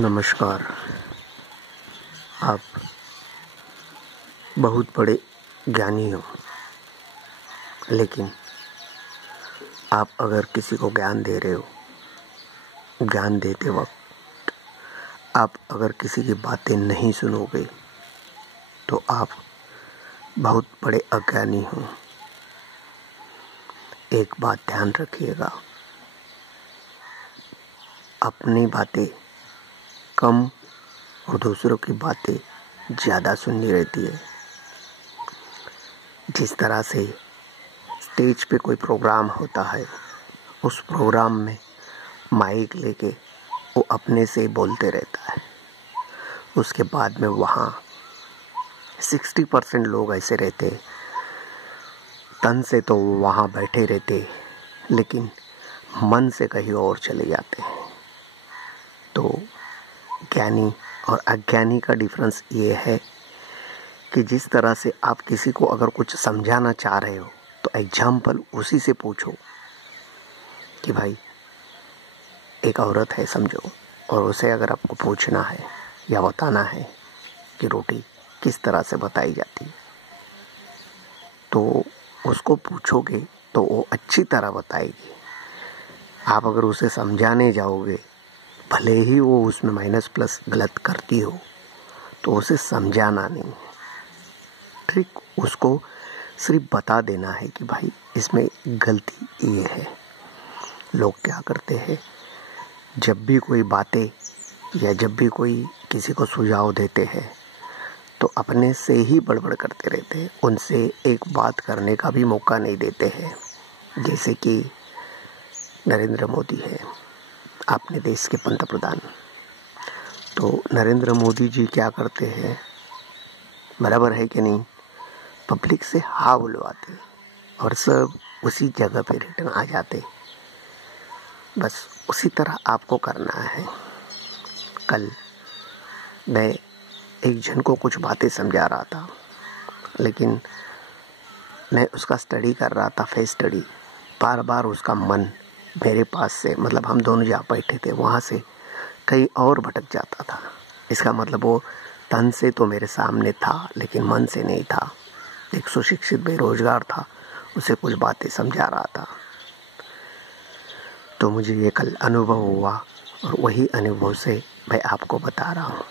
नमस्कार। आप बहुत बड़े ज्ञानी हो, लेकिन आप अगर किसी को ज्ञान दे रहे हो, ज्ञान देते वक्त आप अगर किसी की बातें नहीं सुनोगे तो आप बहुत बड़े अज्ञानी हो। एक बात ध्यान रखिएगा, अपनी बातें कम और दूसरों की बातें ज़्यादा सुननी रहती है। जिस तरह से स्टेज पे कोई प्रोग्राम होता है, उस प्रोग्राम में माइक लेके वो अपने से बोलते रहता है। उसके बाद में वहाँ 60% लोग ऐसे रहते, तन से तो वहाँ बैठे रहते, लेकिन मन से कहीं और चले जाते हैं। तो ज्ञानी और अज्ञानी का डिफरेंस ये है कि जिस तरह से आप किसी को अगर कुछ समझाना चाह रहे हो तो एग्जाम्पल उसी से पूछो कि भाई एक औरत है समझो, और उसे अगर आपको पूछना है या बताना है कि रोटी किस तरह से बताई जाती है, तो उसको पूछोगे तो वो अच्छी तरह बताएगी। आप अगर उसे समझाने जाओगे, भले ही वो उसमें माइनस प्लस गलत करती हो, तो उसे समझाना नहीं, ठीक उसको सिर्फ बता देना है कि भाई इसमें गलती ये है। लोग क्या करते हैं, जब भी कोई बातें या जब भी कोई किसी को सुझाव देते हैं तो अपने से ही बड़बड़ करते रहते हैं, उनसे एक बात करने का भी मौका नहीं देते हैं। जैसे कि नरेंद्र मोदी है, अपने देश के पंतप्रधान। तो नरेंद्र मोदी जी क्या करते हैं, बराबर है कि नहीं, पब्लिक से हाँ बुलवाते और सब उसी जगह पे रिटर्न आ जाते। बस उसी तरह आपको करना है। कल मैं एक जन को कुछ बातें समझा रहा था, लेकिन मैं उसका स्टडी कर रहा था, फेस स्टडी। बार बार उसका मन मेरे पास से, मतलब हम दोनों जहाँ बैठे थे वहाँ से कहीं और भटक जाता था। इसका मतलब वो तन से तो मेरे सामने था, लेकिन मन से नहीं था। एक सुशिक्षित बेरोजगार था, उसे कुछ बातें समझा रहा था। तो मुझे ये कल अनुभव हुआ और वही अनुभव से मैं आपको बता रहा हूँ।